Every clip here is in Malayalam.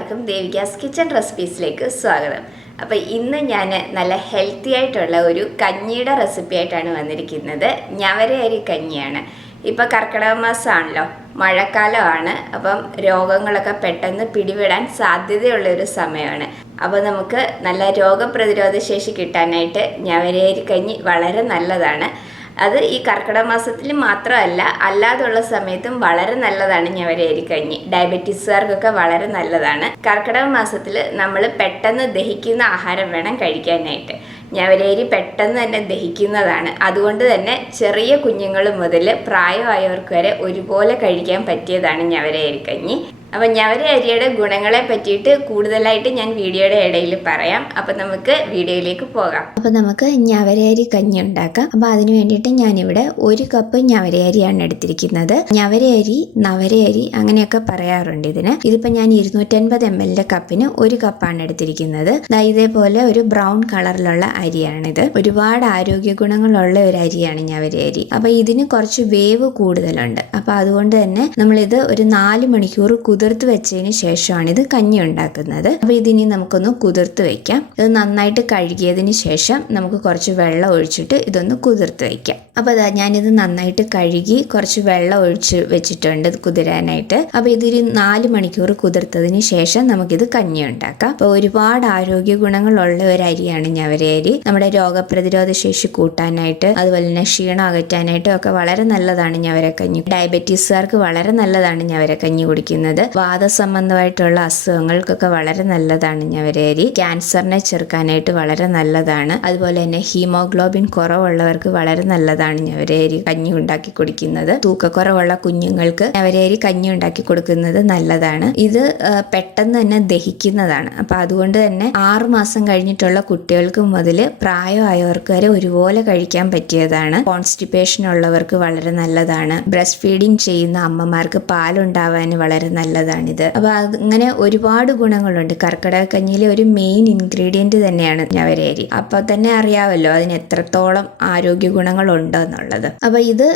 എല്ലാവർക്കും ദേവികാസ് കിച്ചൺ റെസിപ്പീസിലേക്ക് സ്വാഗതം. അപ്പോൾ ഇന്ന് ഞാൻ നല്ല ഹെൽത്തി ആയിട്ടുള്ള ഒരു കഞ്ഞിയുടെ റെസിപ്പി ആയിട്ടാണ് വന്നിരിക്കുന്നത്. ഞവര അരി കഞ്ഞിയാണ്. ഇപ്പോൾ കർക്കിടക മാസമാണല്ലോ, മഴക്കാലമാണ്. അപ്പം രോഗങ്ങളൊക്കെ പെട്ടെന്ന് പിടിപെടാൻ സാധ്യതയുള്ളൊരു സമയമാണ്. അപ്പോൾ നമുക്ക് നല്ല രോഗപ്രതിരോധ ശേഷി കിട്ടാനായിട്ട് ഞവര അരി കഞ്ഞി വളരെ നല്ലതാണ്. അത് ഈ കർക്കിടക മാസത്തിൽ മാത്രമല്ല, അല്ലാതുള്ള സമയത്തും വളരെ നല്ലതാണ് ഞവര അരി കഞ്ഞി. ഡയബറ്റീസുകാർക്കൊക്കെ വളരെ നല്ലതാണ്. കർക്കിടക മാസത്തിൽ നമ്മൾ പെട്ടെന്ന് ദഹിക്കുന്ന ആഹാരം വേണം കഴിക്കാനായിട്ട്. ഞവര അരി പെട്ടെന്ന് തന്നെ ദഹിക്കുന്നതാണ്. അതുകൊണ്ട് തന്നെ ചെറിയ കുഞ്ഞുങ്ങൾ മുതൽ പ്രായമായവർക്ക് വരെ ഒരുപോലെ കഴിക്കാൻ പറ്റിയതാണ് ഞവര അരി കഞ്ഞി. അപ്പം ഞവര അരിയുടെ ഗുണങ്ങളെ പറ്റിയിട്ട് കൂടുതലായിട്ട് ഞാൻ വീഡിയോയുടെ ഇടയിൽ പറയാം. അപ്പം നമുക്ക് വീഡിയോയിലേക്ക് പോകാം. അപ്പം നമുക്ക് ഞവര അരി കഞ്ഞി ഉണ്ടാക്കാം. അപ്പം അതിന് വേണ്ടിയിട്ട് ഞാനിവിടെ 1 കപ്പ് ഞവര അരിയാണ് എടുത്തിരിക്കുന്നത്. ഞവര അരി, നവര അരി അങ്ങനെയൊക്കെ പറയാറുണ്ട് ഇതിന്. ഇതിപ്പോൾ ഞാൻ 250 ml കപ്പിന് 1 കപ്പാണ് എടുത്തിരിക്കുന്നത്. ഇതേപോലെ ഒരു ബ്രൗൺ കളറിലുള്ള അരിയാണിത്. ഒരുപാട് ആരോഗ്യ ഗുണങ്ങളുള്ള ഒരു അരിയാണ് ഞവര അരി. അപ്പം ഇതിന് കുറച്ച് വേവ് കൂടുതലുണ്ട്. അപ്പം അതുകൊണ്ട് തന്നെ നമ്മളിത് ഒരു 4 മണിക്കൂർ കുതിർത്ത് വെച്ചതിന് ശേഷമാണ് ഇത് കഞ്ഞി ഉണ്ടാക്കുന്നത്. അപ്പോൾ ഇതിനി നമുക്കൊന്ന് കുതിർത്ത് വെക്കാം. ഇത് നന്നായിട്ട് കഴുകിയതിന് ശേഷം നമുക്ക് കുറച്ച് വെള്ളം ഒഴിച്ചിട്ട് ഇതൊന്ന് കുതിർത്ത് വെക്കാം. അപ്പോൾ അതാ ഞാനിത് നന്നായിട്ട് കഴുകി കുറച്ച് വെള്ളം ഒഴിച്ച് വെച്ചിട്ടുണ്ട് കുതിരാനായിട്ട്. അപ്പോൾ ഇതൊരു 4 മണിക്കൂർ കുതിർത്തതിന് ശേഷം നമുക്കിത് കഞ്ഞി ഉണ്ടാക്കാം. അപ്പോൾ ഒരുപാട് ആരോഗ്യ ഗുണങ്ങളുള്ള ഒരു അരിയാണ് ഞവര അരി. നമ്മുടെ രോഗപ്രതിരോധ ശേഷി കൂട്ടാനായിട്ട്, അതുപോലെ തന്നെ ക്ഷീണം അകറ്റാനായിട്ടും ഒക്കെ വളരെ നല്ലതാണ് ഞവരക്കഞ്ഞി. ഡയബറ്റീസുകാർക്ക് വളരെ നല്ലതാണ് ഞവരക്കഞ്ഞി കുടിക്കുന്നത്. വാദസംബന്ധമായിട്ടുള്ള അസുഖങ്ങൾക്കൊക്കെ വളരെ നല്ലതാണ് ഞവര അരി. ക്യാൻസറിനെ ചെറുക്കാനായിട്ട് വളരെ നല്ലതാണ്. അതുപോലെ തന്നെ ഹീമോഗ്ലോബിൻ കുറവുള്ളവർക്ക് വളരെ നല്ലതാണ് ഞവര അരി കഞ്ഞി ഉണ്ടാക്കി കുടിക്കുന്നത്. തൂക്കക്കുറവുള്ള കുഞ്ഞുങ്ങൾക്ക് ഞവര അരി കഞ്ഞി ഉണ്ടാക്കി കൊടുക്കുന്നത് നല്ലതാണ്. ഇത് പെട്ടെന്ന് തന്നെ ദഹിക്കുന്നതാണ്. അപ്പൊ അതുകൊണ്ട് തന്നെ 6 മാസം കഴിഞ്ഞിട്ടുള്ള കുട്ടികൾക്ക് മുതൽ പ്രായമായവർക്ക് വരെ ഒരുപോലെ കഴിക്കാൻ പറ്റിയതാണ്. കോൺസ്റ്റിപ്പേഷൻ ഉള്ളവർക്ക് വളരെ നല്ലതാണ്. ബ്രസ്റ്റ് ഫീഡിങ് ചെയ്യുന്ന അമ്മമാർക്ക് പാലുണ്ടാവാൻ വളരെ നല്ലതാണിത്. അപ്പൊ അങ്ങനെ ഒരുപാട് ഗുണങ്ങളുണ്ട്. കർക്കിടക കഞ്ഞിയിലെ ഒരു മെയിൻ ഇൻഗ്രീഡിയന്റ് തന്നെയാണ് ഞവര അരി. അപ്പൊ തന്നെ അറിയാമല്ലോ അതിന് എത്രത്തോളം ആരോഗ്യ ഗുണങ്ങൾ ഉണ്ടെന്നുള്ളത്. അപ്പൊ ഇത്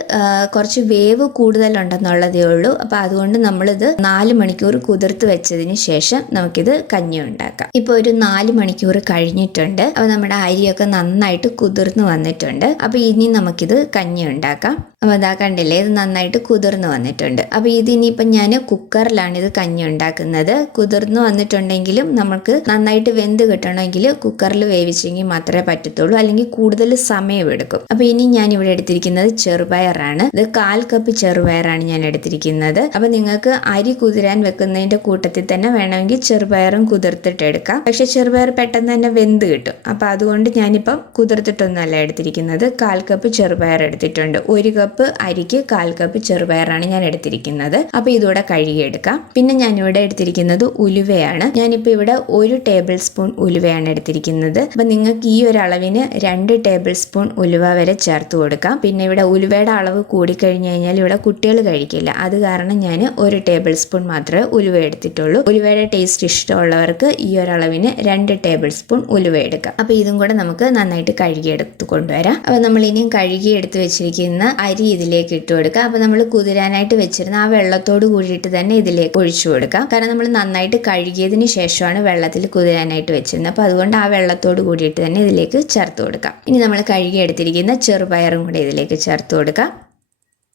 കുറച്ച് വേവ് കൂടുതലുണ്ടെന്നുള്ളതേ ഉള്ളൂ. അപ്പൊ അതുകൊണ്ട് നമ്മളിത് 4 മണിക്കൂർ കുതിർത്ത് വെച്ചതിന് ശേഷം നമുക്കിത് കഞ്ഞി ഉണ്ടാക്കാം. ഇപ്പൊ ഒരു 4 മണിക്കൂർ കഴിഞ്ഞിട്ടുണ്ട്. അപ്പൊ നമ്മുടെ അരിയൊക്കെ നന്നായിട്ട് കുതിർന്ന് വന്നിട്ടുണ്ട്. അപ്പൊ ഇനി നമുക്കിത് കഞ്ഞി ഉണ്ടാക്കാം. അപ്പൊ അതാ കണ്ടില്ലേ, ഇത് നന്നായിട്ട് കുതിർന്ന് വന്നിട്ടുണ്ട്. അപ്പൊ ഇതിനിപ്പം ഞാൻ കുക്കറിലാണ് ഇത് കഞ്ഞി ഉണ്ടാക്കുന്നത്. കുതിർന്ന് വന്നിട്ടുണ്ടെങ്കിലും നമുക്ക് നന്നായിട്ട് വെന്ത് കിട്ടണമെങ്കിൽ കുക്കറിൽ വേവിച്ചെങ്കിൽ മാത്രമേ പറ്റത്തുള്ളൂ, അല്ലെങ്കിൽ കൂടുതൽ സമയം എടുക്കും. അപ്പൊ ഇനി ഞാൻ ഇവിടെ എടുത്തിരിക്കുന്നത് ചെറുപയറാണ്. ഇത് 1/4 കപ്പ് ചെറുപയറാണ് ഞാൻ എടുത്തിരിക്കുന്നത്. അപ്പൊ നിങ്ങൾക്ക് അരി കുതിരാൻ വെക്കുന്നതിന്റെ കൂട്ടത്തിൽ തന്നെ വേണമെങ്കിൽ ചെറുപയറും കുതിർത്തിട്ട് എടുക്കാം. പക്ഷെ ചെറുപയർ പെട്ടെന്ന് തന്നെ വെന്ത് കിട്ടും. അപ്പൊ അതുകൊണ്ട് ഞാനിപ്പം കുതിർത്തിട്ടൊന്നുമല്ല എടുത്തിരിക്കുന്നത്. 1/4 കപ്പ് ചെറുപയർ എടുത്തിട്ടുണ്ട്. 1 കപ്പ് അരിക്ക് 1/4 കപ്പ് ചെറുപയറാണ് ഞാൻ എടുത്തിരിക്കുന്നത്. അപ്പൊ ഇതൂടെ കഴുകിയെടുക്കാം. പിന്നെ ഞാനിവിടെ എടുത്തിരിക്കുന്നത് ഉലുവയാണ്. ഞാനിപ്പോൾ ഇവിടെ 1 ടേബിൾ സ്പൂൺ ഉലുവയാണ് എടുത്തിരിക്കുന്നത്. അപ്പൊ നിങ്ങൾക്ക് ഈ ഒരു അളവിന് 2 ടേബിൾ സ്പൂൺ ഉലുവ വരെ ചേർത്ത് കൊടുക്കാം. പിന്നെ ഇവിടെ ഉലുവയുടെ അളവ് കൂടിക്കഴിഞ്ഞു കഴിഞ്ഞാൽ ഇവിടെ കുട്ടികൾ കഴിക്കില്ല. അത് കാരണം ഞാൻ 1 ടേബിൾ സ്പൂൺ മാത്രമേ ഉലുവ എടുത്തിട്ടുള്ളൂ. ഉലുവയുടെ ടേസ്റ്റ് ഇഷ്ടമുള്ളവർക്ക് ഈ ഒരു അളവിന് 2 ടേബിൾ സ്പൂൺ ഉലുവ എടുക്കാം. അപ്പൊ ഇതും കൂടെ നമുക്ക് നന്നായിട്ട് കഴുകിയെടുത്ത് കൊണ്ടുവരാം. അപ്പൊ നമ്മൾ ഇനിയും കഴുകിയെടുത്ത് വെച്ചിരിക്കുന്ന അരി ഇതിലേക്ക് ഇട്ട് കൊടുക്കാം. അപ്പൊ നമ്മൾ കുതിരാനായിട്ട് വെച്ചിരുന്ന ആ വെള്ളത്തോട് കൂടിയിട്ട് തന്നെ ഇതിലേക്ക് ഒഴിച്ചു കൊടുക്കാം. കാരണം നമ്മൾ നന്നായിട്ട് കഴുകിയതിന് ശേഷമാണ് വെള്ളത്തിൽ കുതിരാനായിട്ട് വെച്ചിരുന്നത്. അപ്പൊ അതുകൊണ്ട് ആ വെള്ളത്തോട് കൂടിയിട്ട് തന്നെ ഇതിലേക്ക് ചേർത്ത് കൊടുക്കാം. ഇനി നമ്മൾ കഴുകിയെടുത്തിരിക്കുന്ന ചെറുപയറും കൂടെ ഇതിലേക്ക് ചേർത്ത് കൊടുക്കാം.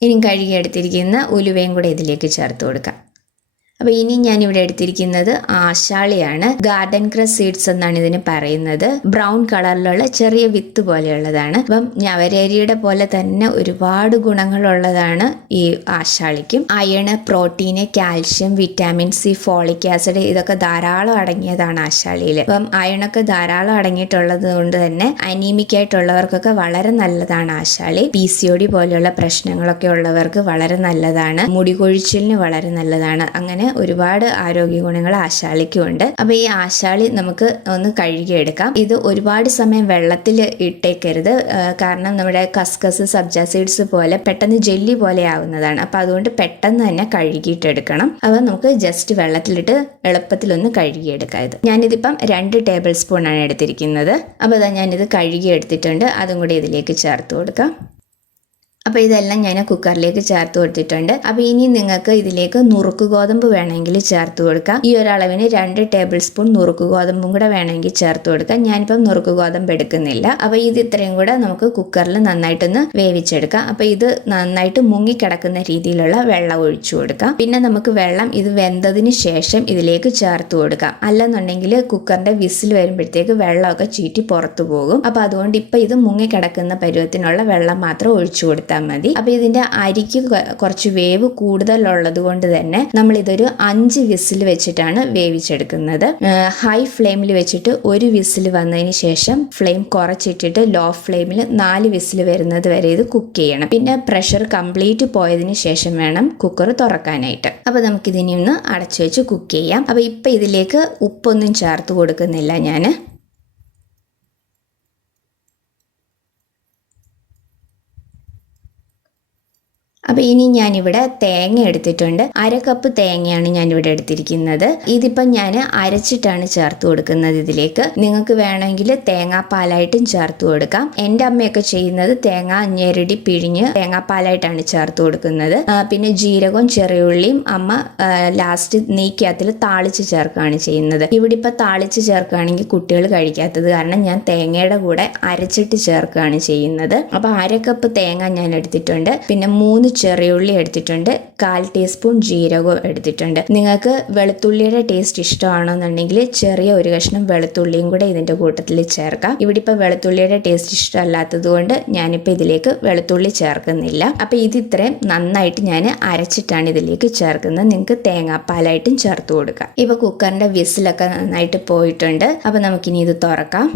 ഇനി കഴുകിയെടുത്തിരിക്കുന്ന ഉലുവയും കൂടെ ഇതിലേക്ക് ചേർത്ത് കൊടുക്കാം. അപ്പോൾ ഇനി ഞാനിവിടെ എടുത്തിരിക്കുന്നത് ആശാളിയാണ്. ഗാർഡൻ ക്രസ് സീഡ്സ് എന്നാണ് ഇതിന് പറയുന്നത്. ബ്രൗൺ കളറിലുള്ള ചെറിയ വിത്ത് പോലെയുള്ളതാണ്. അപ്പം ഞവരരിയുടെ പോലെ തന്നെ ഒരുപാട് ഗുണങ്ങളുള്ളതാണ് ഈ ആശാളിക്കും. Iron, protein, calcium, vitamin C, folic acid ഇതൊക്കെ ധാരാളം അടങ്ങിയതാണ് ആശാളിയിൽ. അപ്പം അയണൊക്കെ ധാരാളം അടങ്ങിയിട്ടുള്ളത് കൊണ്ട് തന്നെ അനീമിക് ആയിട്ടുള്ളവർക്കൊക്കെ വളരെ നല്ലതാണ് ആശാളി. PCOD പോലെയുള്ള പ്രശ്നങ്ങളൊക്കെ ഉള്ളവർക്ക് വളരെ നല്ലതാണ്. മുടി കൊഴിച്ചിലിന് വളരെ നല്ലതാണ്. അങ്ങനെ ഒരുപാട് ആരോഗ്യ ഗുണങ്ങൾ ആശാളിക്കും ഉണ്ട്. അപ്പൊ ഈ ആശാളി നമുക്ക് ഒന്ന് കഴുകിയെടുക്കാം. ഇത് ഒരുപാട് സമയം വെള്ളത്തിൽ ഇട്ടേക്കരുത്. കാരണം നമ്മുടെ കസ്കസ്, സബ്ജ സീഡ്സ് പോലെ പെട്ടെന്ന് ജെല്ലി പോലെ ആവുന്നതാണ്. അപ്പൊ അതുകൊണ്ട് പെട്ടെന്ന് തന്നെ കഴുകിയിട്ടെടുക്കണം. അപ്പൊ നമുക്ക് ജസ്റ്റ് വെള്ളത്തിലിട്ട് എളുപ്പത്തിലൊന്ന് കഴുകിയെടുക്കാം. ഇത് ഞാനിതിപ്പം 2 ടേബിൾ സ്പൂൺ ആണ് എടുത്തിരിക്കുന്നത്. അപ്പൊ അതാ ഞാനിത് കഴുകി എടുത്തിട്ടുണ്ട്. അതും കൂടി ഇതിലേക്ക് ചേർത്ത് കൊടുക്കാം. അപ്പോൾ ഇതെല്ലാം ഞാൻ കുക്കറിലേക്ക് ചേർത്ത് കൊടുത്തിട്ടുണ്ട്. അപ്പോൾ ഇനി നിങ്ങൾക്ക് ഇതിലേക്ക് നുറുക്ക് ഗോതമ്പ് വേണമെങ്കിൽ ചേർത്ത് കൊടുക്കാം. ഈ ഒരളവിന് 2 ടേബിൾ സ്പൂൺ നുറുക്ക് ഗോതമ്പും കൂടെ വേണമെങ്കിൽ ചേർത്ത് കൊടുക്കാം. ഞാനിപ്പം നുറുക്ക് ഗോതമ്പ് എടുക്കുന്നില്ല. അപ്പോൾ ഇത് ഇത്രയും കൂടെ നമുക്ക് കുക്കറിൽ നന്നായിട്ടൊന്ന് വേവിച്ചെടുക്കാം. അപ്പോൾ ഇത് നന്നായിട്ട് മുങ്ങിക്കിടക്കുന്ന രീതിയിലുള്ള വെള്ളം ഒഴിച്ചു കൊടുക്കാം. പിന്നെ നമുക്ക് വെള്ളം ഇത് വെന്തതിന് ശേഷം ഇതിലേക്ക് ചേർത്ത് കൊടുക്കാം. അല്ലെന്നുണ്ടെങ്കിൽ കുക്കറിന്റെ വിസിൽ വരുമ്പോഴത്തേക്ക് വെള്ളമൊക്കെ ചീറ്റി പുറത്തു പോകും. അപ്പോൾ അതുകൊണ്ട് ഇപ്പം ഇത് മുങ്ങിക്കിടക്കുന്ന പരുവത്തിനുള്ള വെള്ളം മാത്രം ഒഴിച്ചു കൊടുത്താൽ മതി. അപ്പൊ ഇതിന്റെ അരിക്ക് കുറച്ച് വേവ് കൂടുതലുള്ളത് കൊണ്ട് തന്നെ നമ്മൾ ഇതൊരു 5 വിസിൽ വെച്ചിട്ടാണ് വേവിച്ചെടുക്കുന്നത്. ഹൈ ഫ്ലെയിമിൽ വെച്ചിട്ട് 1 വിസിൽ വന്നതിന് ശേഷം ഫ്ലെയിം കുറച്ചിട്ടിട്ട് ലോ ഫ്ലെയിമിൽ 4 വിസിൽ വരുന്നത് വരെ ഇത് കുക്ക് ചെയ്യണം. പിന്നെ പ്രഷർ കംപ്ലീറ്റ് പോയതിന് ശേഷം വേണം കുക്കർ തുറക്കാനായിട്ട്. അപ്പൊ നമുക്കിതിനെ ഒന്ന് അടച്ചു വെച്ച് കുക്ക് ചെയ്യാം. അപ്പൊ ഇപ്പൊ ഇതിലേക്ക് ഉപ്പൊന്നും ചേർത്ത് കൊടുക്കുന്നില്ല ഞാൻ. അപ്പോൾ ഇനി ഞാനിവിടെ തേങ്ങ എടുത്തിട്ടുണ്ട്. 1/2 കപ്പ് തേങ്ങയാണ് ഞാനിവിടെ എടുത്തിരിക്കുന്നത്. ഇതിപ്പം ഞാൻ അരച്ചിട്ടാണ് ചേർത്ത് കൊടുക്കുന്നത് ഇതിലേക്ക്. നിങ്ങൾക്ക് വേണമെങ്കിൽ തേങ്ങാപ്പാലായിട്ടും ചേർത്ത് കൊടുക്കാം. എൻ്റെ അമ്മയൊക്കെ ചെയ്യുന്നത് തേങ്ങ ഞെരടി പിഴിഞ്ഞ് തേങ്ങാപ്പാലായിട്ടാണ് ചേർത്ത് കൊടുക്കുന്നത്. പിന്നെ ജീരകവും ചെറിയുള്ളിയും അമ്മ ലാസ്റ്റ് നെയ്ക്കകത്തിൽ താളിച്ച് ചേർക്കുകയാണ് ചെയ്യുന്നത്. ഇവിടെ ഇപ്പം താളിച്ച് ചേർക്കുകയാണെങ്കിൽ കുട്ടികൾ കഴിക്കാത്തത് കാരണം ഞാൻ തേങ്ങയുടെ കൂടെ അരച്ചിട്ട് ചേർക്കുകയാണ് ചെയ്യുന്നത്. അപ്പോൾ 1/2 കപ്പ് തേങ്ങ ഞാൻ എടുത്തിട്ടുണ്ട്. പിന്നെ 3 ചെറിയുള്ളി എടുത്തിട്ടുണ്ട്. 1/4 ടീസ്പൂൺ ജീരകവും എടുത്തിട്ടുണ്ട്. നിങ്ങൾക്ക് വെളുത്തുള്ളിയുടെ ടേസ്റ്റ് ഇഷ്ടമാണെന്നുണ്ടെങ്കിൽ ചെറിയ ഒരു കഷ്ണം വെളുത്തുള്ളിയും കൂടെ ഇതിന്റെ കൂട്ടത്തിൽ ചേർക്കാം. ഇവിടെ ഇപ്പൊ വെളുത്തുള്ളിയുടെ ടേസ്റ്റ് ഇഷ്ടമല്ലാത്തത് കൊണ്ട് ഞാനിപ്പോൾ ഇതിലേക്ക് വെളുത്തുള്ളി ചേർക്കുന്നില്ല. അപ്പൊ ഇത് ഇത്രയും നന്നായിട്ട് ഞാൻ അരച്ചിട്ടാണ് ഇതിലേക്ക് ചേർക്കുന്നത്. നിങ്ങൾക്ക് തേങ്ങാപ്പാലായിട്ടും ചേർത്ത് കൊടുക്കാം. ഇപ്പൊ കുക്കറിന്റെ വിസിലൊക്കെ നന്നായിട്ട് പോയിട്ടുണ്ട്. അപ്പൊ നമുക്കിനി ഇത് തുറക്കാം.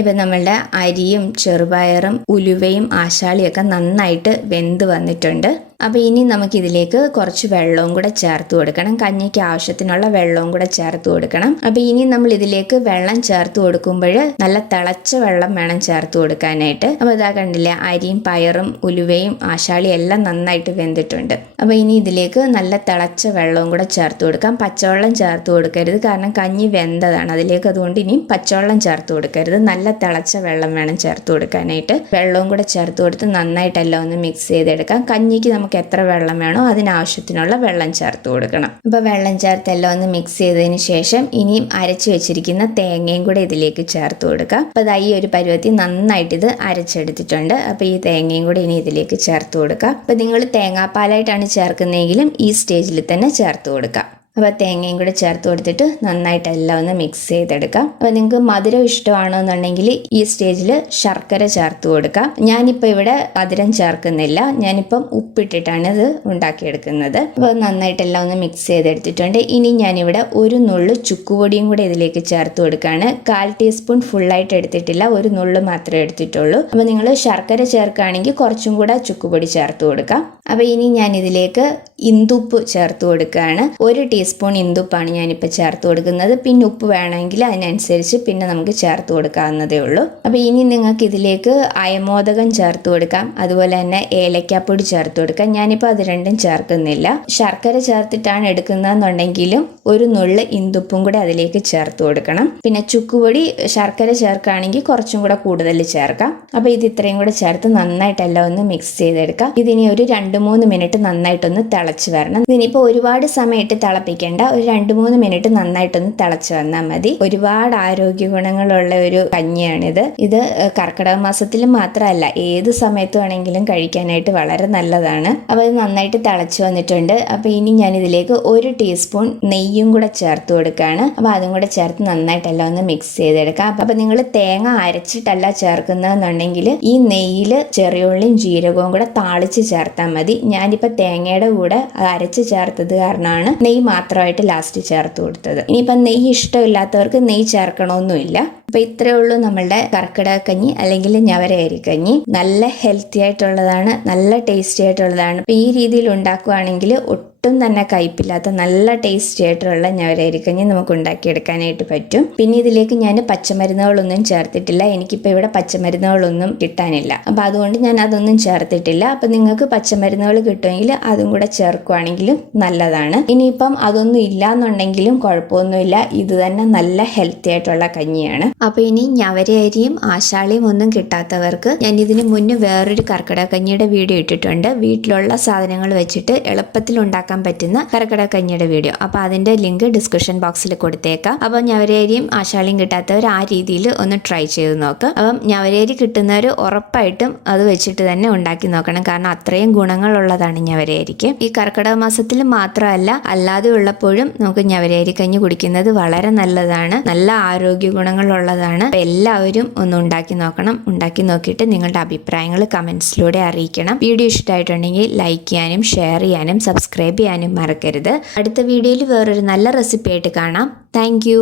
ഇപ്പം നമ്മളുടെ അരിയും ചെറുപയറും ഉലുവയും ആശാളിയൊക്കെ നന്നായിട്ട് വെന്ത് വന്നിട്ടുണ്ട്. അപ്പോൾ ഇനി നമുക്കിതിലേക്ക് കുറച്ച് വെള്ളവും കൂടെ ചേർത്ത് കൊടുക്കണം. കഞ്ഞിക്ക് ആവശ്യത്തിനുള്ള വെള്ളവും കൂടെ ചേർത്ത് കൊടുക്കണം. അപ്പോൾ ഇനി നമ്മൾ ഇതിലേക്ക് വെള്ളം ചേർത്ത് കൊടുക്കുമ്പോൾ നല്ല തിളച്ച വെള്ളം വേണം ചേർത്ത് കൊടുക്കാനായിട്ട്. അപ്പോൾ ഇതാ കണ്ടില്ലേ, അരിയും പയറും ഉലുവയും ആശാളിയും എല്ലാം നന്നായിട്ട് വെന്തിട്ടുണ്ട്. അപ്പോൾ ഇനി ഇതിലേക്ക് നല്ല തിളച്ച വെള്ളവും കൂടെ ചേർത്ത് കൊടുക്കാം. പച്ചവെള്ളം ചേർത്ത് കൊടുക്കരുത്, കാരണം കഞ്ഞി വെന്തതാണ് അതിലേക്ക്. അതുകൊണ്ട് ഇനി പച്ചവെള്ളം ചേർത്ത് കൊടുക്കരുത്, നല്ല തിളച്ച വെള്ളം വേണം ചേർത്ത് കൊടുക്കാനായിട്ട്. വെള്ളവും കൂടെ ചേർത്ത് കൊടുത്ത് നന്നായിട്ടെല്ലാം ഒന്ന് മിക്സ് ചെയ്തെടുക്കാം. കഞ്ഞിക്ക് നമുക്ക് എത്ര വെള്ളം വേണോ അതിനാവശ്യത്തിനുള്ള വെള്ളം ചേർത്ത് കൊടുക്കണം. അപ്പോൾ വെള്ളം ചേർത്ത് എല്ലാം ഒന്ന് മിക്സ് ചെയ്തതിന് ശേഷം ഇനിയും അരച്ചു വെച്ചിരിക്കുന്ന തേങ്ങയും കൂടെ ഇതിലേക്ക് ചേർത്ത് കൊടുക്കാം. അപ്പോൾ അതാ ഈ ഒരു പരുവത്തിൽ നന്നായിട്ട് ഇത് അരച്ചെടുത്തിട്ടുണ്ട്. അപ്പോൾ ഈ തേങ്ങയും കൂടെ ഇനി ഇതിലേക്ക് ചേർത്ത് കൊടുക്കാം. അപ്പോൾ നിങ്ങൾ തേങ്ങാപ്പാലായിട്ടാണ് ചേർക്കുന്നതെങ്കിലും ഈ സ്റ്റേജിൽ തന്നെ ചേർത്ത് കൊടുക്കാം. അപ്പോൾ തേങ്ങയും കൂടെ ചേർത്ത് കൊടുത്തിട്ട് നന്നായിട്ട് എല്ലാം ഒന്ന് മിക്സ് ചെയ്തെടുക്കാം. അപ്പോൾ നിങ്ങൾക്ക് മധുരം ഇഷ്ടമാണെന്നുണ്ടെങ്കിൽ ഈ സ്റ്റേജിൽ ശർക്കര ചേർത്ത് കൊടുക്കാം. ഞാനിപ്പോൾ ഇവിടെ മധുരം ചേർക്കുന്നില്ല, ഞാനിപ്പം ഉപ്പിട്ടിട്ടാണ് ഇത് ഉണ്ടാക്കിയെടുക്കുന്നത്. അപ്പോൾ നന്നായിട്ട് എല്ലാം ഒന്ന് മിക്സ് ചെയ്തെടുത്തിട്ടുണ്ട്. ഇനി ഞാനിവിടെ ഒരു നുള്ളു ചുക്കുപൊടിയും കൂടെ ഇതിലേക്ക് ചേർത്ത് കൊടുക്കുകയാണ്. 1/4 ടീസ്പൂൺ ഫുള്ളായിട്ട് എടുത്തിട്ടില്ല, ഒരു നുള്ളു മാത്രമേ എടുത്തിട്ടുള്ളൂ. അപ്പോൾ നിങ്ങൾ ശർക്കര ചേർക്കുകയാണെങ്കിൽ കുറച്ചും കൂടെ ചുക്കുപൊടി ചേർത്ത് കൊടുക്കാം. അപ്പോൾ ഇനി ഞാൻ ഇതിലേക്ക് ഇന്ദുപ്പ് ചേർത്ത് കൊടുക്കുകയാണ്. 1 ടീസ്പൂൺ ഇന്ദുപ്പാണ് ഞാനിപ്പോൾ ചേർത്ത് കൊടുക്കുന്നത്. പിന്നെ ഉപ്പ് വേണമെങ്കിൽ അതിനനുസരിച്ച് പിന്നെ നമുക്ക് ചേർത്ത് കൊടുക്കാവുന്നതേ ഉള്ളൂ. അപ്പോൾ ഇനി നിങ്ങൾക്ക് ഇതിലേക്ക് അയമോദകം ചേർത്ത് കൊടുക്കാം, അതുപോലെ തന്നെ ഏലക്കാപ്പൊടി ചേർത്ത് കൊടുക്കാം. ഞാനിപ്പോൾ അത് രണ്ടും ചേർക്കുന്നില്ല. ശർക്കര ചേർത്തിട്ടാണ് എടുക്കുന്നതെന്നുണ്ടെങ്കിലും ഒരു നുള്ള് ഇന്ദുപ്പും കൂടെ അതിലേക്ക് ചേർത്ത് കൊടുക്കണം. പിന്നെ ചുക്കുപൊടി ശർക്കര ചേർക്കുകയാണെങ്കിൽ കുറച്ചും കൂടെ കൂടുതൽ ചേർക്കാം. അപ്പോൾ ഇത് ഇത്രയും കൂടെ ചേർത്ത് നന്നായിട്ടെല്ലാം ഒന്ന് മിക്സ് ചെയ്തെടുക്കാം. ഇതിനി ഒരു 2-3 മിനിറ്റ് നന്നായിട്ടൊന്ന് തിളച്ച് വരണം. ഇതിനിപ്പോൾ ഒരുപാട് സമയത്ത് തിളപ്പിക്കേണ്ട, ഒരു 2-3 മിനിറ്റ് നന്നായിട്ടൊന്ന് തിളച്ച് വന്നാൽ മതി. ഒരുപാട് ആരോഗ്യ ഗുണങ്ങളുള്ള ഒരു കഞ്ഞിയാണിത്. ഇത് കർക്കിടക മാസത്തിൽ മാത്രമല്ല ഏത് സമയത്ത് വേണമെങ്കിലും കഴിക്കാനായിട്ട് വളരെ നല്ലതാണ്. അപ്പോൾ ഇത് നന്നായിട്ട് തിളച്ച് വന്നിട്ടുണ്ട്. അപ്പോൾ ഇനി ഞാൻ ഇതിലേക്ക് 1 ടീസ്പൂൺ നെയ്യും കൂടെ ചേർത്ത് കൊടുക്കുകയാണ്. അപ്പോൾ അതും കൂടെ ചേർത്ത് നന്നായിട്ടെല്ലാം ഒന്ന് മിക്സ് ചെയ്തെടുക്കാം. അപ്പോൾ നിങ്ങൾ തേങ്ങ അരച്ചിട്ടല്ല ചേർക്കുന്നതെന്നുണ്ടെങ്കിൽ ഈ നെയ്യിൽ ചെറിയുള്ളിയും ജീരകവും കൂടെ താളിച്ച് ചേർത്താൽ മതി. ഞാനിപ്പോൾ തേങ്ങയുടെ കൂടെ അരച്ച് ചേർത്തത് കാരണമാണ് നെയ്യ് മാത്രമായിട്ട് ലാസ്റ്റ് ചേർത്ത് കൊടുത്തത്. ഇനിയിപ്പം നെയ്യ് ഇഷ്ടമില്ലാത്തവർക്ക് നെയ്യ് ചേർക്കണമെന്നുമില്ല. അപ്പോൾ ഇത്രയേ ഉള്ളൂ നമ്മളുടെ കർക്കിടകക്കഞ്ഞി അല്ലെങ്കിൽ ഞവരയരിക്കഞ്ഞി. നല്ല ഹെൽത്തി ആയിട്ടുള്ളതാണ്, നല്ല ടേസ്റ്റി ആയിട്ടുള്ളതാണ്. അപ്പോൾ ഈ രീതിയിൽ ഉണ്ടാക്കുകയാണെങ്കിൽ ഒട്ടും തന്നെ കയ്പില്ലാത്ത നല്ല ടേസ്റ്റി ആയിട്ടുള്ള ഞവരയരിക്കഞ്ഞി നമുക്ക് ഉണ്ടാക്കിയെടുക്കാനായിട്ട് പറ്റും. പിന്നെ ഇതിലേക്ക് ഞാൻ പച്ചമരുന്നുകളൊന്നും ചേർത്തിട്ടില്ല. എനിക്കിപ്പോൾ ഇവിടെ പച്ചമരുന്നുകളൊന്നും കിട്ടാനില്ല, അപ്പോൾ അതുകൊണ്ട് ഞാൻ അതൊന്നും ചേർത്തിട്ടില്ല. അപ്പോൾ നിങ്ങൾക്ക് പച്ചമരുന്നുകൾ കിട്ടുമെങ്കിൽ അതും കൂടെ ചേർക്കുകയാണെങ്കിലും നല്ലതാണ്. ഇനിയിപ്പം അതൊന്നും ഇല്ല എന്നുണ്ടെങ്കിലും കുഴപ്പമൊന്നുമില്ല, ഇത് തന്നെ നല്ല ഹെൽത്തി ആയിട്ടുള്ള കഞ്ഞിയാണ്. അപ്പോൾ ഇനി ഞവര അരിയും ആശാളിയും ഒന്നും കിട്ടാത്തവർക്ക് ഞാൻ ഇതിന് മുന്നേ വേറൊരു കർക്കിടകക്കഞ്ഞിയുടെ വീഡിയോ ഇട്ടിട്ടുണ്ട്. വീട്ടിലുള്ള സാധനങ്ങൾ വെച്ചിട്ട് എളുപ്പത്തിൽ ഉണ്ടാക്കാൻ പറ്റുന്ന കർക്കിടകക്കഞ്ഞിയുടെ വീഡിയോ. അപ്പോൾ അതിൻ്റെ ലിങ്ക് ഡിസ്ക്രിപ്ഷൻ ബോക്സിൽ കൊടുത്തേക്കാം. അപ്പോൾ ഞവര അരിയും ആശാളിയും കിട്ടാത്തവർ ആ രീതിയിൽ ഒന്ന് ട്രൈ ചെയ്ത് നോക്കുക. അപ്പം ഞവര അരി കിട്ടുന്നവർ ഉറപ്പായിട്ടും അത് വെച്ചിട്ട് തന്നെ ഉണ്ടാക്കി നോക്കണം. കാരണം അത്രയും ഗുണങ്ങളുള്ളതാണ് ഞവര അരിക്ക്. ഈ കർക്കിടക മാസത്തിൽ മാത്രമല്ല അല്ലാതെ ഉള്ളപ്പോഴും നമുക്ക് ഞവര അരി കഞ്ഞി കുടിക്കുന്നത് വളരെ നല്ലതാണ്. നല്ല ആരോഗ്യ ഗുണങ്ങളുള്ള എല്ലാവരും ഒന്ന് ഉണ്ടാക്കി നോക്കണം. ഉണ്ടാക്കി നോക്കിയിട്ട് നിങ്ങളുടെ അഭിപ്രായങ്ങൾ കമന്റ്സിലൂടെ അറിയിക്കണം. വീഡിയോ ഇഷ്ടമായിട്ടുണ്ടെങ്കിൽ ലൈക്ക് ചെയ്യാനും ഷെയർ ചെയ്യാനും സബ്സ്ക്രൈബ് ചെയ്യാനും മറക്കരുത്. അടുത്ത വീഡിയോയിൽ വേറൊരു നല്ല റെസിപ്പി ആയിട്ട് കാണാം. താങ്ക്